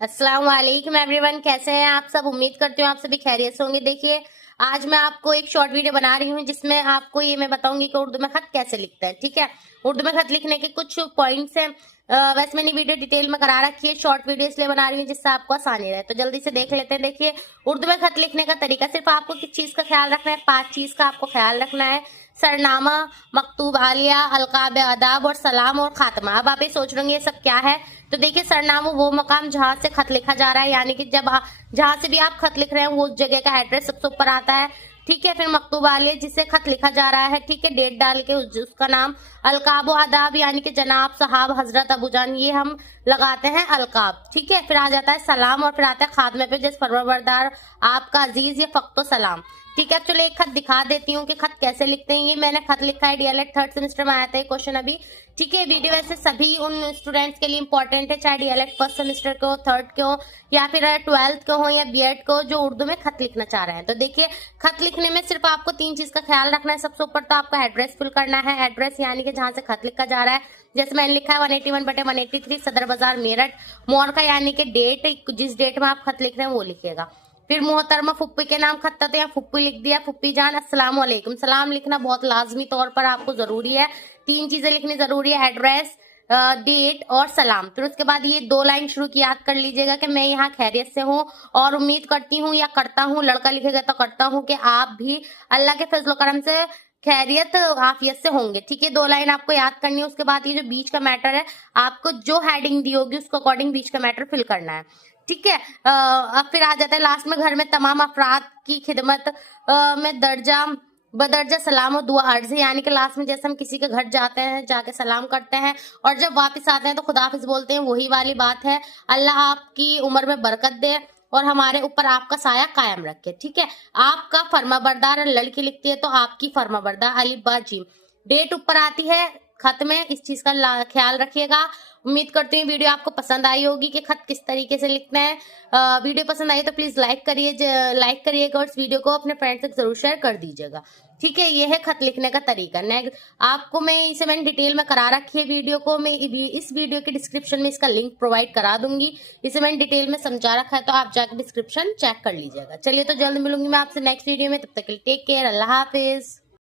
अस्सलाम वालेकुम एवरीवन, कैसे हैं आप सब। उम्मीद करती हूँ आप सभी खैरियत से होंगे। देखिए, आज मैं आपको एक शॉर्ट वीडियो बना रही हूँ जिसमें आपको ये मैं बताऊंगी कि उर्दू में खत कैसे लिखते हैं। ठीक है, उर्दू में खत लिखने के कुछ पॉइंट्स हैं। वैसे मैंने वीडियो डिटेल में करा रखी है, शॉर्ट वीडियो इसलिए बना रही हूँ जिससे आपको आसानी रहे। तो जल्दी से देख लेते हैं। देखिए, उर्दू में खत लिखने का तरीका, सिर्फ आपको किस चीज का ख्याल रखना है, 5 चीज का आपको ख्याल रखना है। सरनामा, मकतूब आलिया, अलकाब अदाब और सलाम और खात्मा। अब आप ये सोच रहे होंगे ये सब क्या है। तो देखिए, सरनामा वो मकाम जहां से खत लिखा जा रहा है, यानी कि जब जहां से भी आप खत लिख रहे हैं वो उस जगह का एड्रेस सबसे ऊपर आता है। ठीक है, फिर मकतूब आलिया जिससे खत लिखा जा रहा है, ठीक है, डेट डाल के उसका नाम। अलकाब आदाब यानी कि जनाब, साहब, हजरत, अबूजान, ये हम लगाते हैं अलकाब। ठीक है, फिर आ जाता है सलाम और फिर आता है खात्मे पे, जैसे फरमाबरदार, आपका अजीज, या फक्तो सलाम। ठीक है, चलो एक खत दिखा देती हूँ कि खत कैसे लिखते हैं। ये मैंने खत लिखा है, डीएलएड 3rd सेमेस्टर में आया था क्वेश्चन अभी। ठीक है, वीडियो वैसे सभी उन स्टूडेंट्स के लिए इंपॉर्टेंट है, चाहे डीएलएड 1st सेमेस्टर के हो, 3rd के हो, या फिर 12th के हो, या बीएड को, जो उर्दू में खत लिखना चाह रहे हैं। तो देखिए, खत लिखने में सिर्फ आपको 3 चीज का ख्याल रखना है। सबसे ऊपर तो आपका एड्रेस फिल करना है, एड्रेस यानी कि जहां से खत लिखा जा रहा है। जैसे मैंने लिखा है 181/183 सदर बाजार मेरठ। मोरका यानी कि डेट, जिस डेट में आप खत लिख रहे हैं वो लिखिएगा। फिर मोहतरमा फुप्पी के नाम खत था तो यहाँ फुप्पी लिख दिया, फुप्पी जान अस्सलाम वालेकुम। सलाम लिखना बहुत लाजमी तौर पर आपको जरूरी है। 3 चीजें लिखनी जरूरी है, एड्रेस, डेट और सलाम। फिर उसके बाद ये 2 लाइन शुरू की याद कर लीजिएगा कि मैं यहाँ खैरियत से हूँ और उम्मीद करती हूँ या करता हूँ, लड़का लिखेगा तो करता हूँ कि आप भी अल्लाह के फजल करम से खैरियत आफियत से होंगे। ठीक है, 2 लाइन आपको याद करनी है। उसके बाद ये जो बीच का मैटर है, आपको जो हेडिंग दी होगी उसको अकॉर्डिंग बीच का मैटर फिल करना है। ठीक है, अब फिर आ जाता है लास्ट में, घर में तमाम अफराद की खिदमत में दर्जा बदर्जा सलाम और दुआ अर्ज है, यानी कि लास्ट में जैसे हम किसी के घर जाते हैं, जाके सलाम करते हैं और जब वापस आते हैं तो खुदाफिज बोलते हैं, वही वाली बात है। अल्लाह आपकी उम्र में बरकत दे और हमारे ऊपर आपका साया कायम रखे। ठीक है, आपका फर्माबरदार, लड़की लिखती है तो आपकी फर्माबरदार, अली बा जी। डेट ऊपर आती है खत में, इस चीज का ख्याल रखिएगा। उम्मीद करती हूँ वीडियो आपको पसंद आई होगी कि खत किस तरीके से लिखना है। वीडियो पसंद आई तो प्लीज लाइक करिएगा और इस वीडियो को अपने फ्रेंड्स तक जरूर शेयर कर दीजिएगा। ठीक है, ये है खत लिखने का तरीका। नेक्स्ट आपको मैंने डिटेल में करा रखी है वीडियो को, मैं इस वीडियो के डिस्क्रिप्शन में इसका लिंक प्रोवाइड करा दूंगी। इसे मैंने डिटेल में समझा रखा है, तो आप जाकर डिस्क्रिप्शन चेक कर लीजिएगा। चलिए, तो जल्द मिलूंगी मैं आपसे नेक्स्ट वीडियो में, तब तक के लिए टेक केयर, अल्लाह हाफिज।